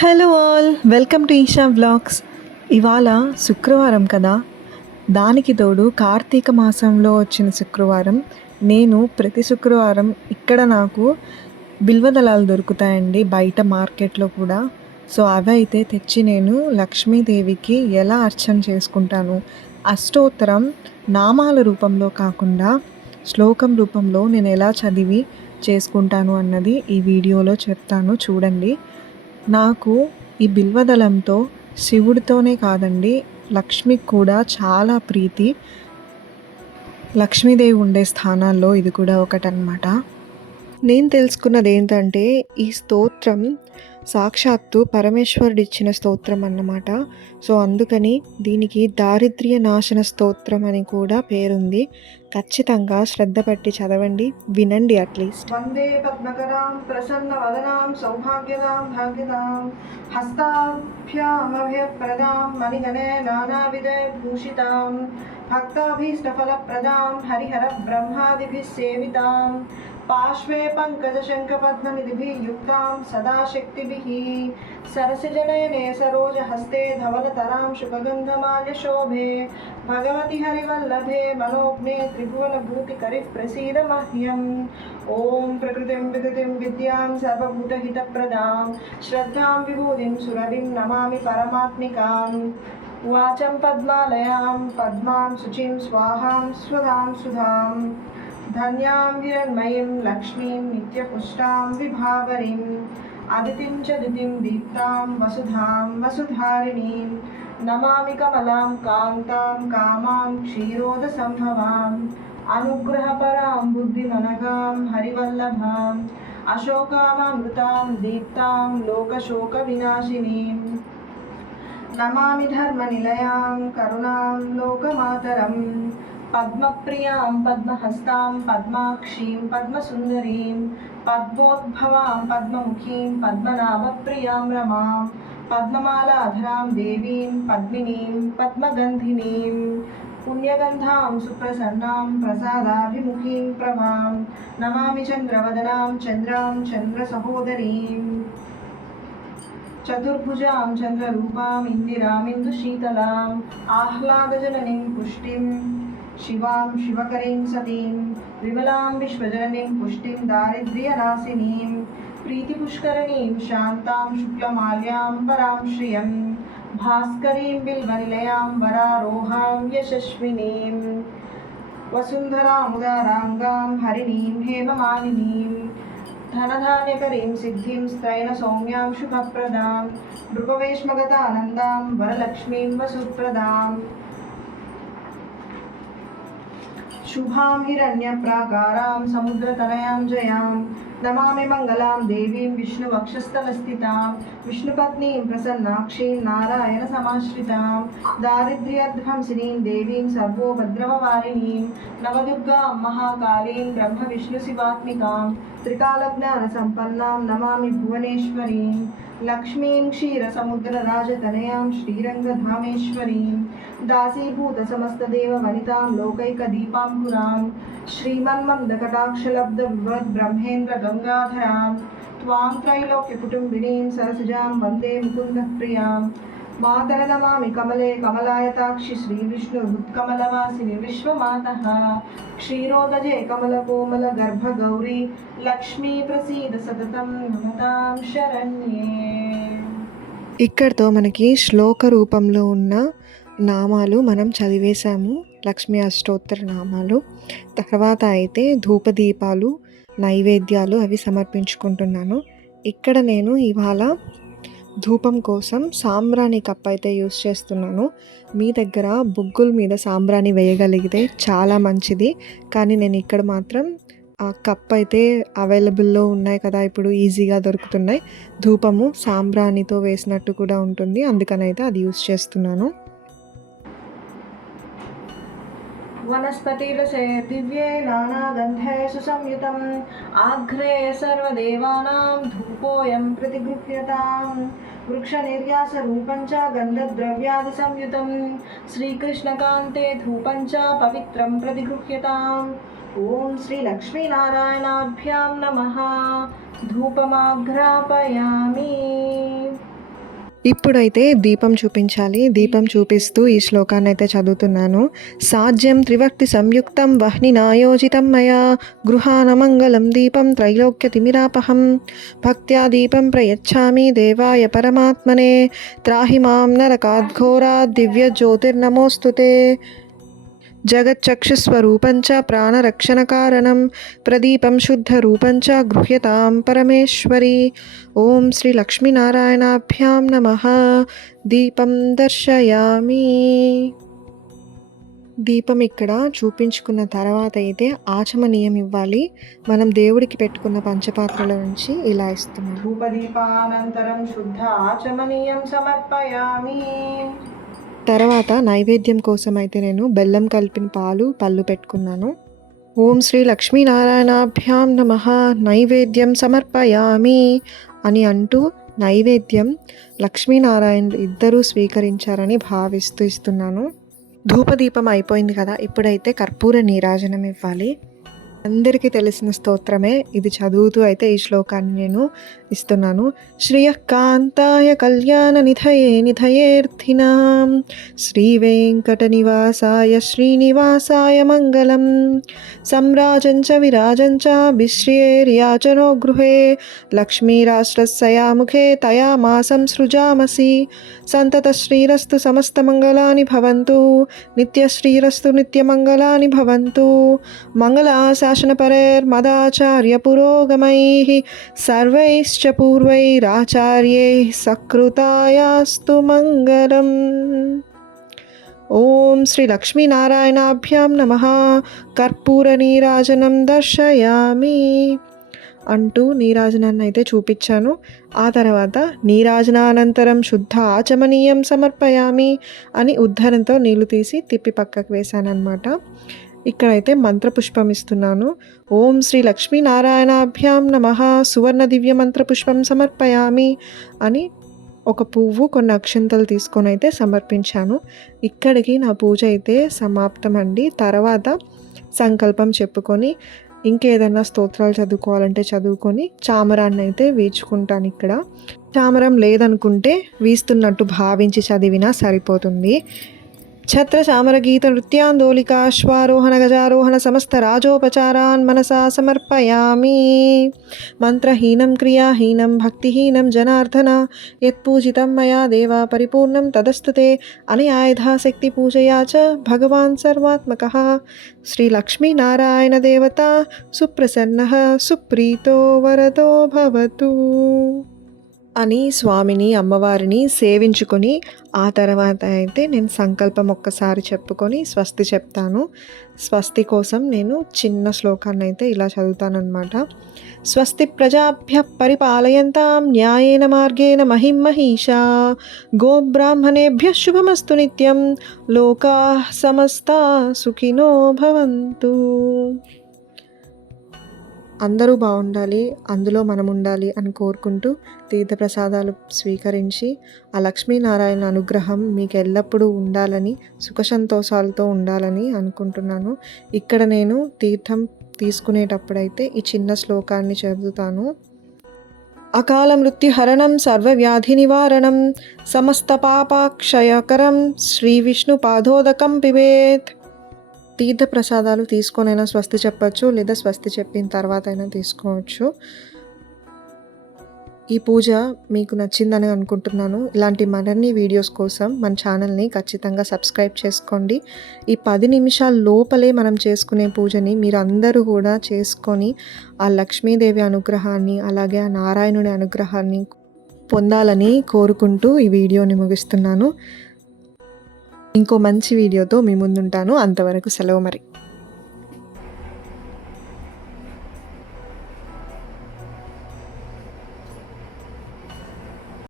Hello all, welcome to Eesha vlogs. ఇవాళ శుక్రవారం కదా, దానికి తోడు కార్తీక మాసంలో వచ్చిన శుక్రవారం. నేను ప్రతి శుక్రవారం ఇక్కడ నాకు బిల్వదళాలు దొరుకుతాయండి బయట మార్కెట్లో కూడా. సో అవి అయితే తెచ్చి నేను లక్ష్మీదేవికి ఎలా అర్చన చేసుకుంటాను, అష్టోత్తరం నామాల రూపంలో కాకుండా శ్లోకం రూపంలో నేను ఎలా చదివి చేసుకుంటాను అన్నది ఈ వీడియోలో చెప్తాను, చూడండి. నాకు ఈ బిల్వదళంతో శివుడితోనే కాదండి, లక్ష్మికి కూడా చాలా ప్రీతి. లక్ష్మీదేవి ఉండే స్థానాల్లో ఇది కూడా ఒకటనమాట. నేను తెలుసుకున్నది ఏంటంటే, ఈ స్తోత్రం సాక్షాత్తు పరమేశ్వరుడు ఇచ్చిన స్తోత్రం అన్నమాట. సో అందుకని దీనికి దారిద్ర్య నాశన స్తోత్రం అని కూడా పేరుంది. ఖచ్చితంగా శ్రద్ధ పట్టి చదవండి, వినండి అట్లీస్ట్. వందే పద్మకరాం ప్రసన్న వదనాం సౌభాగ్యదాం భాగ్యదాం హస్తాభ్యామభయప్రదాం మణిగణే నానావిధే భూషితాం భక్తాభీష్టఫలప్రదాం హరిహర బ్రహ్మాదిభిः సేవితాం పార్శ్వే పంకజశంఖపద్మనిధిభిः యుక్తాం సదా శక్తిభిः సరసిజనయనే సరోజహస్తే धवलतरां शुभगन्धमाल्यशोभे भगवति हरिवल्लभे मनोज्ञे त्रिभुवनभूतिकरिः प्रसीद मह्यम् ॐ प्रकृतिं विकृतिं विद्यां सर्वभूतहितप्रदां श्रद्धां विभूतिं सुरभिं नमामि परमात्मिकां वाचं पद्मालयां पद्मां शुचिं स्वाहां स्वदां सुधां धन्यां हिरण्मयीं लक्ष्मीं नित्यपुष्टां विभावरीम् अदितिं च दितिं दीप्तां वसुधां वसुधारिणीं नमामि कमलां कान्तां कामां क्षीरोदसम्भवाम् अनुग्रहपरां बुद्धिमनगां हरिवल्लभाम् अशोकामृतां दीप्तां लोकशोकविनाशिनीं नमामि धर्मनिलयां करुणां लोकमातरम् पद्मप्रियां पद्महस्तां पद्माक्षीं पद्मसुन्दरीं पद्मोद्भवां पद्ममुखीं पद्मनाभप्रियां रमां पद्ममालाधरां देवीं पद्मिनीं पद्मगन्धिनीं पुण्यगन्धां सुप्रसन्नां प्रसादाभिमुखीं प्रभां नमामि चन्द्रवदनां चन्द्रां चन्द्रसहोदरीं चतुर्भुजां चन्द्ररूपाम् इन्दिरामिन्दुशीतलाम् आह्लादजननीं पुष्टिं शिवां शिवकरीं सतीं विमलां विश्वजननीं पुष्टिं दारिद्र्यनाशिनीं प्रीतिपुष्करणीं शान्तां शुक्लमाल्याम्बरां श्रियं भास्करीं बिल्वनिलयां वरारोहां यशस्विनीं वसुन्धरामुदाराङ्गां हरिणीं हेममालिनीं धनधान्यकरीं सिद्धिं स्त्रैणसौम्यां शुभप्रदां नृपवेश्मगतानन्दां वरलक्ष्मीं वसुप्रदां शुभां हिरण्यप्राकारां समुद्रतनयां जयां नमामि मङ्गलां देवीं विष्णुवक्षस्थलस्थितां विष्णुपत्नीं प्रसन्नाक्षीं नारायणसमाश्रितां दारिद्र्यध्वंसिनीं देवीं सर्वोपद्रववारिणीं नवदुर्गां महाकालीं ब्रह्मविष्णुशिवात्मिकां त्रिकालज्ञानसम्पन्नां नमामि भुवनेश्वरीं लक्ष्मीं क्षीरसमुद्रराजतनयां श्रीरङ्गधामेश्वरीं दासीभूतसमस्तदेववनितां लोकैकदीपाङ्कुरां श्रीमन्मन्दकटाक्षलब्धविभवद्ब्रह्मेन्द्रगङ्गाधरां त्वां त्रैलोक्यकुटुम्बिनीं सरसिजां वन्दे मुकुन्दप्रियां मातरनमामि कमले कमलायताक्षि श्रीविष्णुरुत्कमलवासिनि विश्वमातः क्षीरोदजे कमलकोमलगर्भगौरी लक्ष्मी प्रसीद सततं नमतां शरण्ये. ఇక్కడితో మనకి శ్లోక రూపంలో ఉన్న నామాలు మనం చదివేశాము, లక్ష్మీ అష్టోత్తర నామాలు. తర్వాత అయితే ధూపదీపాలు నైవేద్యాలు అవి సమర్పించుకుంటున్నాను. ఇక్కడ నేను ఇవాళ ధూపం కోసం సాంబ్రాణి కప్ అయితే యూస్ చేస్తున్నాను. మీ దగ్గర బొగ్గుల మీద సాంబ్రాణి వేయగలిగితే చాలా మంచిది, కానీ నేను ఇక్కడ మాత్రం ఆ కప్ అయితే అవైలబుల్లో ఉన్నాయి కదా, ఇప్పుడు ఈజీగా దొరుకుతున్నాయి. ధూపము సాంబ్రాణితో వేసినట్టు కూడా ఉంటుంది, అందుకనైతే అది యూస్ చేస్తున్నాను. वनस्पतिरसे दिव्ये नानागन्धे सुसंयुतम् आघ्रे सर्वदेवानां धूपोऽयं प्रतिगृह्यतां वृक्षनिर्यासरूपं च गन्धद्रव्यादिसंयुतं श्रीकृष्णकान्ते धूपं च पवित्रं प्रतिगृह्यताम् ॐ श्रीलक्ष्मीनारायणाभ्यां नमः. धूपमाघ्रापयामि. ఇప్పుడైతే దీపం చూపించాలి. దీపం చూపిస్తూ ఈ శ్లోకాన్ని అయితే చదువుతున్నాను. సాధ్యం త్రివక్తి సంయుక్తం వహ్నినాయోజితం మయా గృహానమంగళం దీపం త్రైలోక్యతిమిరాపహం భక్త్యా దీపం ప్రయచ్ఛామి దేవాయ పరమాత్మనే త్రాహి మాం నరకాద్ఘోరాద్ దివ్య జ్యోతిర్నమోస్తుతే జగచ్చక్షుస్వరూపం చ ప్రాణరక్షణకారణం ప్రదీపం శుద్ధరూపం చ గృహ్యతాం పరమేశ్వరి. ఓం శ్రీ లక్ష్మీనారాయణాభ్యాం నమః. దీపం దర్శయామి. దీపం ఇక్కడ చూపించుకున్న తర్వాత అయితే ఆచమనీయం ఇవ్వాలి. మనం దేవుడికి పెట్టుకున్న పంచపాత్రల నుంచి ఇలా ఇస్తున్నాం. ధూపదీపానంతరం శుద్ధ ఆచమనీయం సమర్పయామి. తర్వాత నైవేద్యం కోసం అయితే నేను బెల్లం కలిపిన పళ్ళు పెట్టుకున్నాను. ఓం శ్రీ లక్ష్మీనారాయణాభ్యాం నమః. నైవేద్యం సమర్పయామి అని అంటూ నైవేద్యం లక్ష్మీనారాయణ ఇద్దరూ స్వీకరించారని భావిస్తూ ఇస్తున్నాను. ధూపదీపం అయిపోయింది కదా, ఇప్పుడైతే కర్పూర నీరాజనం ఇవ్వాలి. అందరికీ తెలిసిన స్తోత్రమే, ఇది చదువుతూ అయితే ఈ శ్లోకాన్ని నేను ఇస్తున్నాను. శ్రియకాంతాయ కళ్యాణ నిధయే నిధయేర్థినాం శ్రీ వెంకట నివాసాయ శ్రీనివాసాయ మంగళం సంరాజంచ విరాజంచ బిశ్రేర్యాచనో గృహే లక్ష్మీరాష్ట్రస్యయాముఖే తయా మాసం సృజామసి సంతత శ్రీరస్తు సమస్తమంగళాని భవంతు నిత్యశ్రీరస్తు నిత్యమంగళాని భవంతు మంగళాశాసనపరైర్మదాచార్య పురోగమైః సర్వైశ్చ పూర్వైరాచార్యైః సకృతాయాస్తు మంగళం. ఓం శ్రీ లక్ష్మీనారాయణాభ్యాం నమః. కర్పూర నీరాజనం దర్శయామి అంటూ నీరాజనాన్ని అయితే చూపించాను. ఆ తర్వాత నీరాజనానంతరం శుద్ధ ఆచమనీయం సమర్పయామి అని ఉద్ధరణతో నీళ్లు తీసి తిప్పి పక్కకు వేశాను అన్నమాట. ఇక్కడైతే మంత్రపుష్పం ఇస్తున్నాను. ఓం శ్రీ లక్ష్మీనారాయణాభ్యాం నమః. సువర్ణ దివ్య మంత్రపుష్పం సమర్పయామి అని ఒక పువ్వు కొన్ని అక్షంతలు తీసుకొని అయితే సమర్పించాను. ఇక్కడికి నా పూజ అయితే సమాప్తం అండి. తర్వాత సంకల్పం చెప్పుకొని ఇంకేదైనా స్తోత్రాలు చదువుకోవాలంటే చదువుకొని చామరాన్ని అయితే వీచుకుంటాను. ఇక్కడ చామరం లేదనుకుంటే వీస్తున్నట్టు భావించి చదివినా సరిపోతుంది. ఛత్ర చామర గీత నృత్యాందోళికాశ్వారోహణ గజారోహణ సమస్త రాజోపచారాన్ మనసా సమర్పయామి. మంత్రహీనం క్రియాహీనం భక్తిహీనం జనార్దన యత్పూజితం మయా దేవా పరిపూర్ణం తదస్తుతే అనయాయధాశక్తి పూజయా చ భగవాన్ సర్వాత్మకః శ్రీ లక్ష్మీనారాయణ దేవత సుప్రసన్నః సుప్రీతో వరదో భవతు అని స్వామిని అమ్మవారిని సేవించుకొని ఆ తర్వాత అయితే నేను సంకల్పం ఒక్కసారి చెప్పుకొని స్వస్తి చెప్తాను. స్వస్తి కోసం నేను చిన్న శ్లోకాన్ని అయితే ఇలా చదువుతానన్నమాట. స్వస్తి ప్రజాభ్య పరిపాలయంతాం న్యాయేన మార్గేణ మహిం మహిషా గోబ్రాహ్మణేభ్య శుభమస్తు నిత్యం లోకాః సమస్తా సుఖినో భవంతు. అందరూ బాగుండాలి, అందులో మనం ఉండాలి అని కోరుకుంటూ తీర్థప్రసాదాలు స్వీకరించి ఆ లక్ష్మీనారాయణ అనుగ్రహం మీకు ఎల్లప్పుడూ ఉండాలని సుఖ సంతోషాలతో ఉండాలని అనుకుంటున్నాను. ఇక్కడ నేను తీర్థం తీసుకునేటప్పుడైతే ఈ చిన్న శ్లోకాన్ని చదువుతాను. అకాల మృత్యుహరణం సర్వవ్యాధి నివారణం సమస్త పాపక్షయకరం శ్రీ విష్ణు పాదోదకం పిబేత్. తీర్థ ప్రసాదాలు తీసుకొనైనా స్వస్తి చెప్పచ్చు, లేదా స్వస్తి చెప్పిన తర్వాత అయినా తీసుకోవచ్చు. ఈ పూజ మీకు నచ్చిందని అనుకుంటున్నాను. ఇలాంటి మరిన్ని వీడియోస్ కోసం మన ఛానల్ని ఖచ్చితంగా సబ్స్క్రైబ్ చేసుకోండి. ఈ 10 నిమిషాల లోపలే మనం చేసుకునే పూజని మీరు అందరూ కూడా చేసుకొని ఆ లక్ష్మీదేవి అనుగ్రహాన్ని అలాగే ఆ నారాయణుడి అనుగ్రహాన్ని పొందాలని కోరుకుంటూ ఈ వీడియోని ముగిస్తున్నాను. ఇంకో మంచి వీడియోతో మీ ముందుంటాను. అంతవరకు సెలవు మరి.